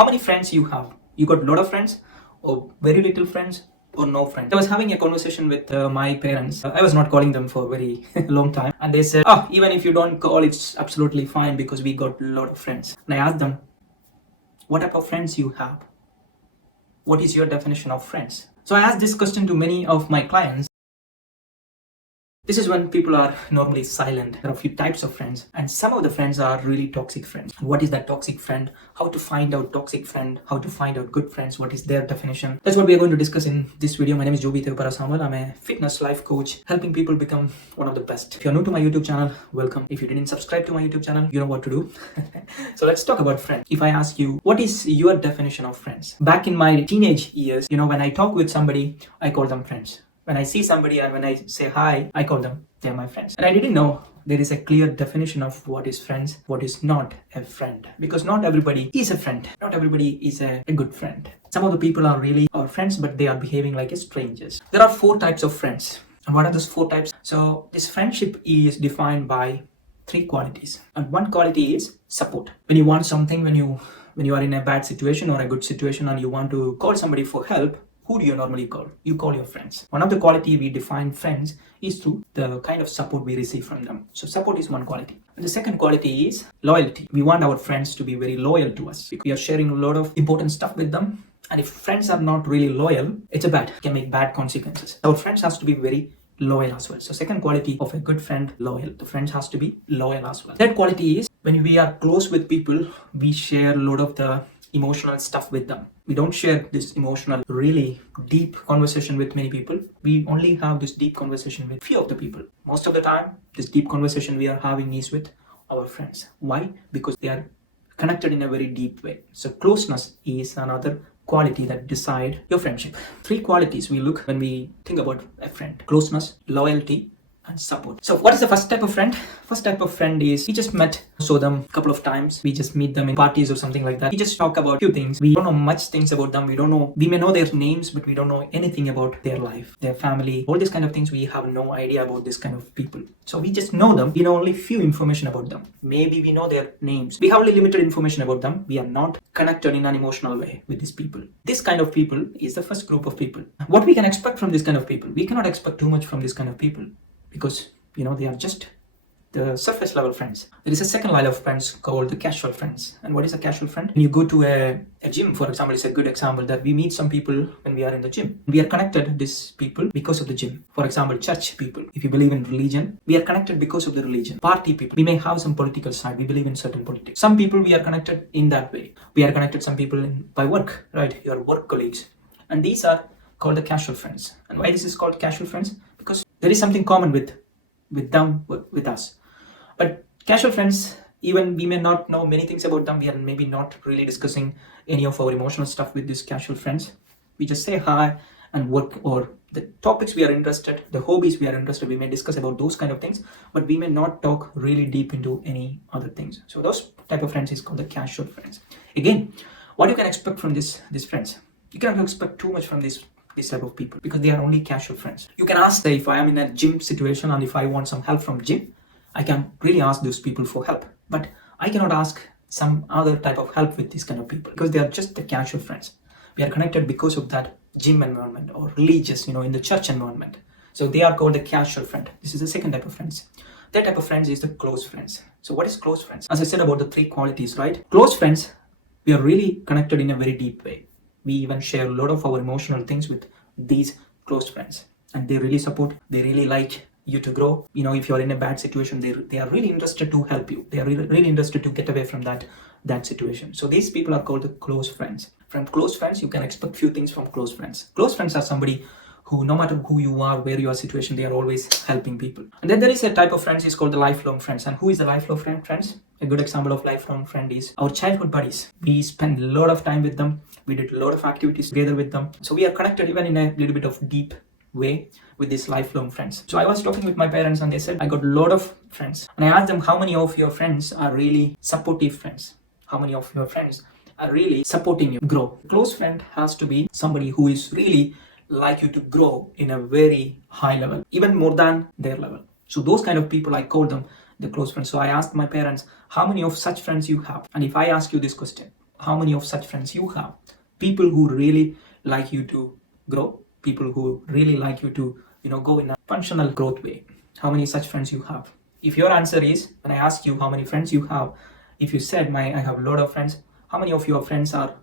How many friends you have? You got a lot of friends or very little friends or no friends? I was having a conversation with my parents. I was not calling them for a very long time, and they said, "Oh, even if you don't call, it's absolutely fine because we got a lot of friends." And I asked them, "What type of friends you have? What is your definition of friends?" So I asked this question to many of my clients. This is when people are normally silent. There are a few types of friends, and some of the friends are really toxic friends. What is that toxic friend? How to find out toxic friend? How to find out good friends? What is their definition? That's what we are going to discuss in this video. My name is Joby Parasamal. I'm a fitness life coach, helping people become one of the best. If you're new to my YouTube channel, welcome. If you didn't subscribe to my YouTube channel, you know what to do. So let's talk about friends. If I ask you, what is your definition of friends? Back in my teenage years, when I talk with somebody, I call them friends. When I see somebody and when I say hi, I call them, they're my friends. And I didn't know there is a clear definition of what is friends, what is not a friend. Because not everybody is a friend. Not everybody is a good friend. Some of the people are really our friends, but they are behaving like strangers. There are 4 types of friends. And what are those 4 types? So this friendship is defined by 3 qualities. And one quality is support. When you want something, when you are in a bad situation or a good situation and you want to call somebody for help, who do you normally call? You call your friends. One of the quality we define friends is through the kind of support we receive from them. So support is one quality. And the second quality is loyalty. We want our friends to be very loyal to us because we are sharing a lot of important stuff with them. And if friends are not really loyal, it can make bad consequences. Our friends has to be very loyal as well. So second quality of a good friend, loyal. The friends has to be loyal as well. Third quality is when we are close with people, we share a lot of the emotional stuff with them. We don't share this emotional, really deep conversation with many people. We only have this deep conversation with few of the people. Most of the time, this deep conversation we are having is with our friends. Why? Because they are connected in a very deep way. So closeness is another quality that decide your friendship. 3 qualities we look when we think about a friend: closeness, loyalty, and support. So what is the first type of friend? First type of friend is we just met, saw them a couple of times. We just meet them in parties or something like that. We just talk about few things. We don't know much things about them. We may know their names, but we don't know anything about their life, their family, all these kind of things. We have no idea about this kind of people. So we just know them. We know only few information about them. Maybe we know their names. We have only limited information about them. We are not connected in an emotional way with these people. This kind of people is the first group of people. What we can expect from this kind of people? We cannot expect too much from this kind of people, because they are just the surface level friends. There is a second line of friends called the casual friends. And what is a casual friend? When you go to a gym, for example, it's a good example that we meet some people when we are in the gym. We are connected to these people because of the gym. For example, church people. If you believe in religion, we are connected because of the religion. Party people. We may have some political side. We believe in certain politics. Some people we are connected in that way. We are connected some people by work, right? Your work colleagues. And these are called the casual friends. And why this is called casual friends? Because there is something common with them, with us. But casual friends, even we may not know many things about them. We are maybe not really discussing any of our emotional stuff with these casual friends. We just say hi and work, or the topics we are interested, the hobbies we are interested, we may discuss about those kind of things, but we may not talk really deep into any other things. So those type of friends is called the casual friends. Again, what you can expect from these friends? You cannot expect too much from this type of people because they are only casual friends. You can ask, if I am in a gym situation and if I want some help from gym, I can really ask those people for help. But I cannot ask some other type of help with these kind of people because they are just the casual friends. We are connected because of that gym environment or religious, in the church environment. So they are called the casual friend. This is the second type of friends. That type of friends is the close friends. So what is close friends? As I said about the 3 qualities, right? Close friends, we are really connected in a very deep way. We even share a lot of our emotional things with these close friends, and they really support, they really like you to grow. If you're in a bad situation, they are really interested to help you. They are really interested to get away from that situation. So these people are called the close friends. From close friends, you can expect few things from close friends. Close friends are somebody who, no matter who you are, where your situation, they are always helping people. And then there is a type of friends is called the lifelong friends. And who is the lifelong friends? A good example of lifelong friend is our childhood buddies. We spend a lot of time with them. We did a lot of activities together with them. So we are connected even in a little bit of deep way with these lifelong friends. So I was talking with my parents and they said, I got a lot of friends. And I asked them, how many of your friends are really supportive friends? How many of your friends are really supporting you grow? A close friend has to be somebody who is really like you to grow in a very high level, even more than their level. So those kind of people, I call them the close friends. So I asked my parents, how many of such friends you have? And if I ask you this question, how many of such friends you have. People who really like you to grow, people who really like you to, go in a functional growth way. How many such friends you have? If your answer is, when I ask you how many friends you have, if you said, I have a lot of friends, how many of your friends are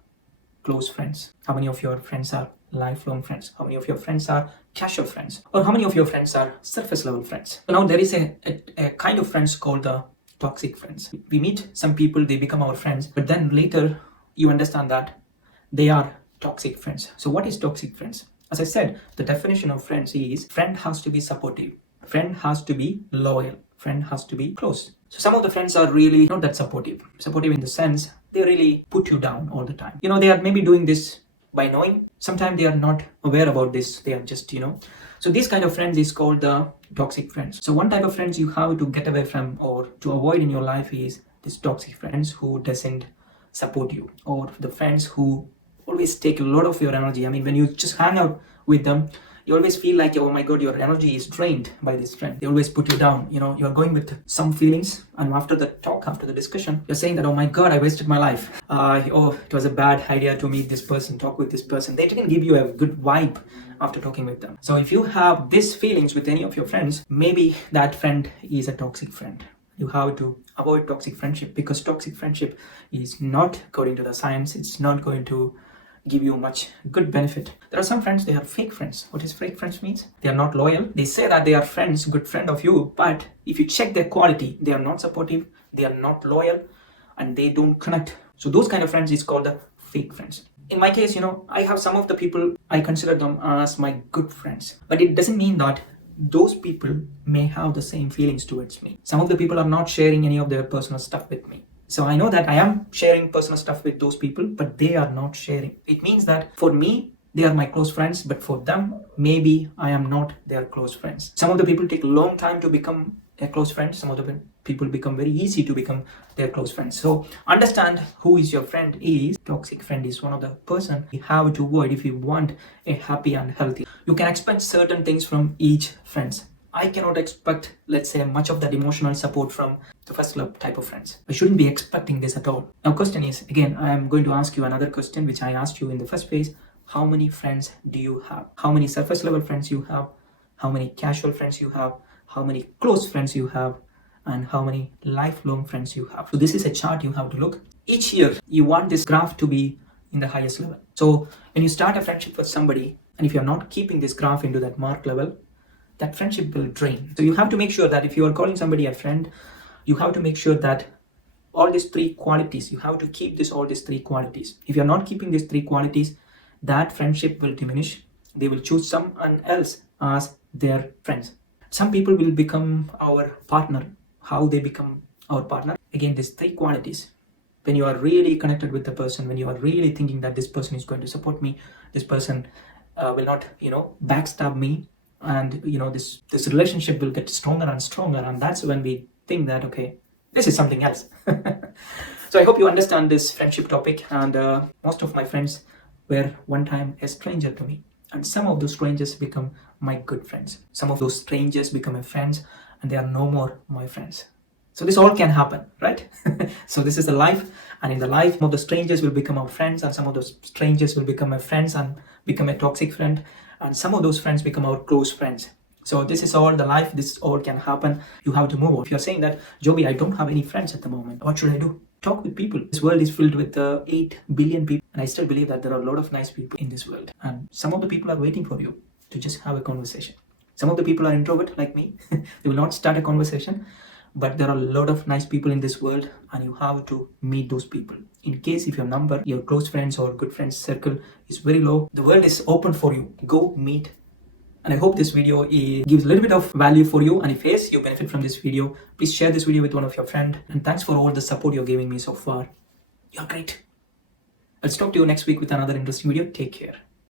close friends? How many of your friends are lifelong friends? How many of your friends are casual friends? Or how many of your friends are surface level friends? So now there is a kind of friends called the toxic friends. We meet some people, they become our friends, but then later you understand that they are toxic friends. So what is toxic friends? As I said, the definition of friends is friend has to be supportive, friend has to be loyal, friend has to be close. So some of the friends are really not that supportive. Supportive in the sense they really put you down all the time. They are maybe doing this by knowing. Sometimes they are not aware about this. They are just, So these kind of friends is called the toxic friends. So one type of friends you have to get away from or to avoid in your life is this toxic friends who doesn't support you, or the friends who always take a lot of your energy. I mean, when you just hang out with them, you always feel like, oh my god, your energy is drained by this friend. They always put you down. You're going with some feelings, and after the talk, after the discussion, you're saying that, oh my god, I wasted my life. It was a bad idea to meet this person, talk with this person. They didn't give you a good vibe after talking with them. So if you have these feelings with any of your friends, maybe that friend is a toxic friend. You have to avoid toxic friendship, because toxic friendship is not, according to the science, it's not going to give you much good benefit. There are some friends, they are fake friends. What is fake friends means? They are not loyal. They say that they are friends, good friend of you, but if you check their quality, they are not supportive, they are not loyal, and they don't connect. So those kind of friends is called the fake friends. In my case, I have some of the people, I consider them as my good friends, but it doesn't mean that those people may have the same feelings towards me. Some of the people are not sharing any of their personal stuff with me. So I know that I am sharing personal stuff with those people, but they are not sharing. It means that for me, they are my close friends, but for them, maybe I am not their close friends. Some of the people take a long time to become a close friend. Some of the people become very easy to become their close friends. So understand who is your friend is. Toxic friend is one of the person you have to avoid if you want a happy and healthy. You can expect certain things from each friends. I cannot expect, let's say, much of that emotional support from the first love type of friends. I shouldn't be expecting this at all. Now, question is, again, I am going to ask you another question, which I asked you in the first phase. How many friends do you have? How many surface level friends you have? How many casual friends you have? How many close friends you have? And how many lifelong friends you have? So this is a chart you have to look. Each year, you want this graph to be in the highest level. So when you start a friendship with somebody, and if you're not keeping this graph into that mark level, that friendship will drain. So you have to make sure that if you are calling somebody a friend, you have to make sure that all these three qualities, you have to keep all these three qualities. If you're not keeping these three qualities, that friendship will diminish. They will choose someone else as their friends. Some people will become our partner. How they become our partner? Again, these three qualities. When you are really connected with the person, when you are really thinking that this person is going to support me, this person will not, backstab me, and this relationship will get stronger and stronger, and that's when we think that, okay, this is something else. So I hope you understand this friendship topic. And most of my friends were one time a stranger to me, and some of those strangers become my good friends. Some of those strangers become my friends, and they are no more my friends. So this all can happen, right? So this is the life, and in the life, some of the strangers will become our friends, and some of those strangers will become my friends and become a toxic friend, and some of those friends become our close friends. So this is all the life. This all can happen. You have to move on. If you're saying that, Joby, I don't have any friends at the moment, what should I do? Talk with people. This world is filled with 8 billion people, and I still believe that there are a lot of nice people in this world, and some of the people are waiting for you to just have a conversation. Some of the people are introvert like me. They will not start a conversation, but there are a lot of nice people in this world, and you have to meet those people. In case if your number, your close friends or good friends circle is very low, the world is open for you. Go meet. And I hope this video gives a little bit of value for you. And if yes, you benefit from this video, please share this video with one of your friends. And thanks for all the support you're giving me so far. You're great. I'll talk to you next week with another interesting video. Take care.